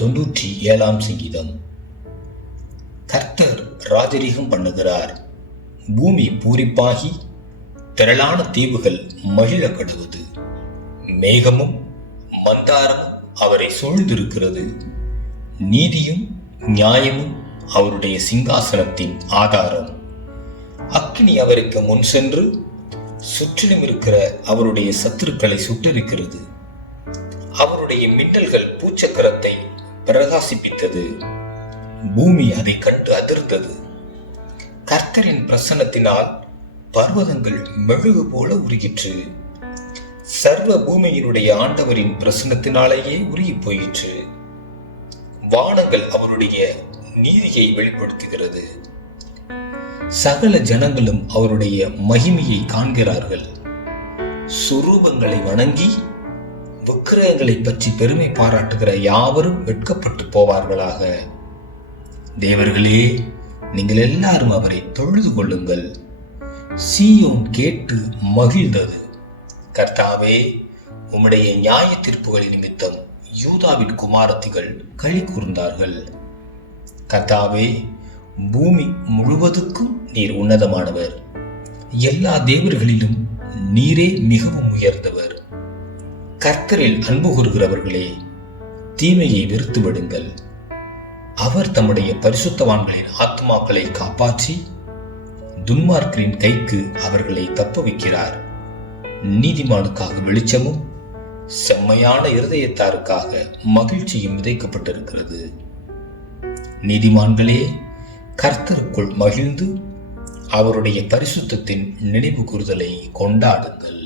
97ஆம் சங்கீதம். கர்த்தர் ராஜரீகம் பண்ணுகிறார், பூமி பூரிப்பாகி திரளான தீவுகள் மகிழ கடுவது. மேகமும் மந்தாரமும் அவரை சூழ்ந்திருக்கிறது. நீதியும் நியாயமும் அவருடைய சிங்காசனத்தின் ஆதாரம். அக்கினி அவருக்கு முன் சென்று சுற்றிலும் இருக்கிற அவருடைய சத்துருக்களை சுட்டரிக்கிறது. அவருடைய மின்னல்கள் பூச்சக்கரத்தை பிரகாசிப்பித்தது. பூமி அதை கண்டு அதிர்ந்தது. கர்த்தரின் பிரசன்னத்தினால் பர்வதங்கள் மெழுகு போல உருகிற்று. சர்வ பூமியினுடைய ஆண்டவரின் பிரசன்னத்தினாலேயே உருகி போயிற்று. வானங்கள் அவருடைய நீதியை வெளிப்படுத்துகிறது. சகல ஜனங்களும் அவருடைய மகிமையை காண்கிறார்கள். சுரூபங்களை வணங்கி விக்கிரகங்களை பற்றி பெருமை பாராட்டுகிற யாவரும் வெட்கப்பட்டு போவார்களாக. தேவர்களே, நீங்கள் எல்லாரும் அவரை தொழுது கொள்ளுங்கள். சீயோன் கேட்டு மகிழ்ந்தது. கர்த்தாவே, உம்முடைய நியாய தீர்ப்புகளின் நிமித்தம் யூதாவின் குமாரத்திகள் களி கூர்ந்தார்கள். கர்த்தாவே, பூமி முழுவதுக்கும் நீர் உன்னதமானவர். எல்லா தேவர்களிலும் நீரே மிகவும் உயர்ந்தவர். கர்த்தரில் அன்பு கூறுகிறவர்களே, தீமையை வெறுத்து விடுங்கள். அவர் தம்முடைய பரிசுத்தவான்களின் ஆத்மாக்களை காப்பாற்றி துன்மார்க்கரின் கைக்கு அவர்களை தப்ப வைக்கிறார். நீதிமானுக்காக வெளிச்சமும் செம்மையான இருதயத்தாருக்காக மகிழ்ச்சியும் விதைக்கப்பட்டிருக்கிறது. நீதிமான்களே, கர்த்தருக்குள் மகிழ்ந்து அவருடைய பரிசுத்தத்தின் நினைவு கூறுதலை கொண்டாடுங்கள்.